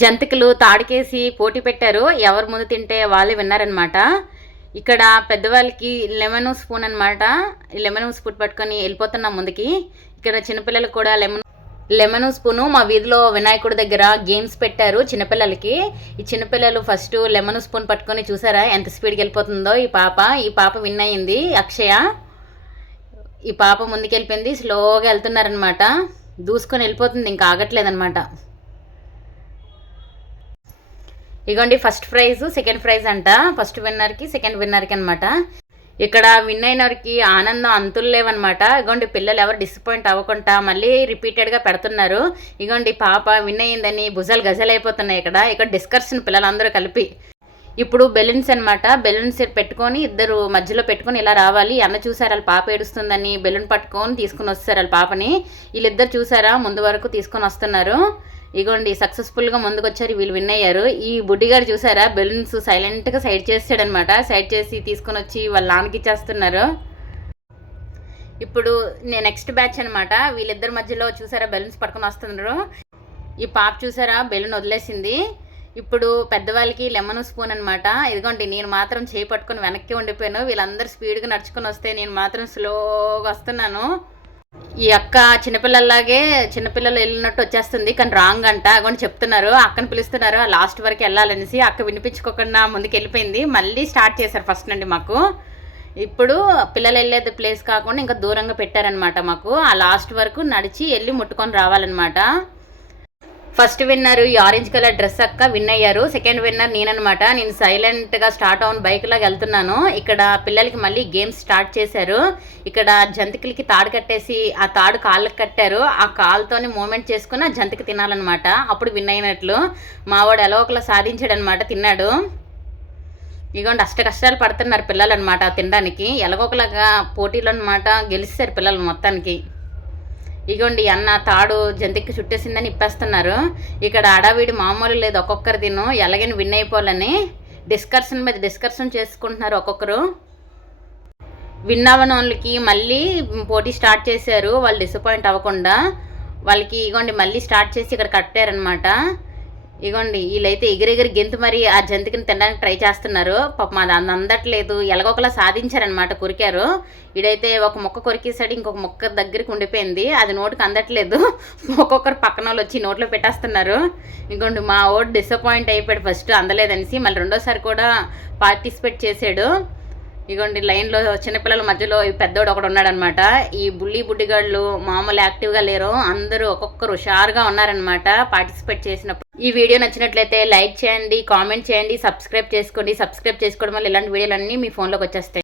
జంతికలు తాడికేసి పోటీ పెట్టారు. ఎవరు ముందు తింటే వాళ్ళే విన్నారనమాట ఇక్కడ పెద్దవాళ్ళకి లెమన్ స్పూన్ అనమాట లెమన్ స్పూన్ పట్టుకొని వెళ్ళిపోతున్నాం ముందుకి. ఇక్కడ చిన్నపిల్లలు కూడా లెమన్ లెమన్ స్పూను మా వీధిలో వినాయకుడి దగ్గర గేమ్స్ పెట్టారు చిన్నపిల్లలకి. ఈ చిన్నపిల్లలు ఫస్ట్ లెమన్ స్పూన్ పట్టుకొని చూసారా ఎంత స్పీడ్కి వెళ్ళిపోతుందో ఈ పాప. ఈ పాప విన్ అయింది. అక్షయ ఈ పాప ముందుకెళ్ళిపోయింది. స్లోగా వెళ్తున్నారనమాట దూసుకొని వెళ్ళిపోతుంది. ఇంకా ఆగట్లేదనమాట ఇగోండి ఫస్ట్ ప్రైజ్ సెకండ్ ప్రైజ్ అంట. ఫస్ట్ విన్నర్కి సెకండ్ విన్నర్కి అనమాట ఇక్కడ విన్ అయినవారికి ఆనందం అంతులు లేవన్నమాట. ఇగోండి పిల్లలు ఎవరు డిసప్పాయింట్ అవ్వకుండా మళ్ళీ రిపీటెడ్గా పెడుతున్నారు. ఇగోండి పాప విన్ అయ్యిందని భుజాలు గజలైపోతున్నాయి అయిపోతున్నాయి ఇక్కడ. ఇక్కడ డిస్కర్షన్ పిల్లలందరూ కలిపి. ఇప్పుడు బెలూన్స్ అనమాట బెలూన్స్ పెట్టుకొని ఇద్దరు మధ్యలో పెట్టుకొని ఇలా రావాలి. అన్న చూసారు వాళ్ళ పాప ఏడుస్తుందని బెలూన్ పట్టుకొని తీసుకుని వస్తారు వాళ్ళ పాపని. వీళ్ళిద్దరు చూసారా ముందు వరకు తీసుకొని వస్తున్నారు. ఇగోండి సక్సెస్ఫుల్గా ముందుకు వచ్చారు వీళ్ళు విన్ అయ్యారు. ఈ బుడ్డిగారు చూసారా బెలూన్స్ సైలెంట్గా సైడ్ చేసాడనమాట సైడ్ చేసి తీసుకొని వచ్చి వాళ్ళ నాన్నకి ఇచ్చేస్తున్నారు. ఇప్పుడు నేను నెక్స్ట్ బ్యాచ్ అనమాట వీళ్ళిద్దరి మధ్యలో చూసారా బెలూన్స్ పట్టుకొని వస్తున్నారు. ఈ పాప చూసారా బెలూన్ వదిలేసింది. ఇప్పుడు పెద్దవాళ్ళకి లెమన్ స్పూన్ అనమాట ఇదిగోండి నేను మాత్రం చేయి పట్టుకొని వెనక్కి ఉండిపోయాను. వీళ్ళందరూ స్పీడ్గా నడుచుకొని వస్తే నేను మాత్రం స్లోగా వస్తున్నాను. ఈ అక్క చిన్నపిల్లల్లాగే చిన్నపిల్లలు వెళ్ళినట్టు వచ్చేస్తుంది కానీ రాంగ్ అంట. అగోని చెప్తున్నారు. అక్కను పిలుస్తున్నారు. లాస్ట్ వరకు వెళ్ళాలనేసి అక్క వినిపించుకోకుండా ముందుకు వెళ్ళిపోయింది మళ్ళీ స్టార్ట్ చేశారు ఫస్ట్ నుండి మాకు. ఇప్పుడు పిల్లలు వెళ్ళేది ప్లేస్ కాకుండా ఇంకా దూరంగా పెట్టారనమాట మాకు. ఆ లాస్ట్ వరకు నడిచి వెళ్ళి ముట్టుకొని రావాలన్నమాట. ఫస్ట్ విన్నర్ ఈ ఆరెంజ్ కలర్ డ్రెస్ అక్క విన్ అయ్యారు. సెకండ్ విన్నర్ నేననమాట నేను సైలెంట్గా స్టార్ట్ అవును బైక్ లాగా వెళ్తున్నాను. ఇక్కడ పిల్లలకి మళ్ళీ గేమ్స్ స్టార్ట్ చేశారు. ఇక్కడ జంతికలకి తాడు కట్టేసి ఆ తాడు కాళ్ళకి కట్టారు. ఆ కాళ్ళతోనే మూమెంట్ చేసుకుని ఆ జంతికి తినాలన్నమాట. అప్పుడు విన్ అయినట్లు. మావాడు ఎలా ఒకలా సాధించాడనమాట తిన్నాడు. ఇదిగోండి అష్ట కష్టాలు పడుతున్నారు పిల్లలు అనమాట తినడానికి. ఎలాగోకలాగా పోటీలు అనమాట గెలిస్తారు పిల్లలు మొత్తానికి. ఇగోండి అన్న తాడు జంతికి చుట్టేసిందని ఇప్పేస్తున్నారు. ఇక్కడ అడావిడి మామూలు లేదు ఒక్కొక్కరు తిను ఎలాగైనా విన్ అయిపోవాలని డిస్కషన్ మీద డిస్కషన్ చేసుకుంటున్నారు ఒక్కొక్కరు. విన్ అవ్వని వాళ్ళకి మళ్ళీ పోటీ స్టార్ట్ చేశారు వాళ్ళు డిసప్పాయింట్ అవ్వకుండా. వాళ్ళకి ఇగోండి మళ్ళీ స్టార్ట్ చేసి ఇక్కడ కట్టారనమాట ఇగోండి వీళ్ళైతే ఎగిరెగిరి గెంతు మరి ఆ జంతికని తినడానికి ట్రై చేస్తున్నారు. పాపం అది అంద అందట్లేదు. ఎలాగొకలా సాధించారనమాట కొరికారు. వీడైతే ఒక మొక్క కొరికేసాడు ఇంకొక మొక్క దగ్గరికి ఉండిపోయింది. అది నోటికి అందట్లేదు. ఒక్కొక్కరు పక్కన వాళ్ళు వచ్చి నోట్లో పెట్టేస్తున్నారు. ఇంకోండి మా ఓడ్ డిసప్పాయింట్ అయిపోయాడు ఫస్ట్ అందలేదనేసి. మళ్ళీ రెండోసారి కూడా పార్టిసిపేట్ చేశాడు. ఇగోండి లైన్లో చిన్నపిల్లల మధ్యలో ఈ పెద్దోడు ఒకడు ఉన్నాడనమాట. ఈ బుల్లి బుడ్డిగాళ్ళు మామూలు యాక్టివ్గా లేరు. అందరూ ఒక్కొక్కరు షార్గా ఉన్నారనమాట పార్టిసిపేట్ చేసినప్పుడు. ఈ వీడియో నచ్చినట్లయితే లైక్ చేయండి కామెంట్ చేయండి సబ్స్క్రైబ్ చేసుకోండి. సబ్స్క్రైబ్ చేసుకోవడం వల్ల ఇలాంటి వీడియోలన్నీ మీ ఫోన్లోకి వచ్చేస్తాయి.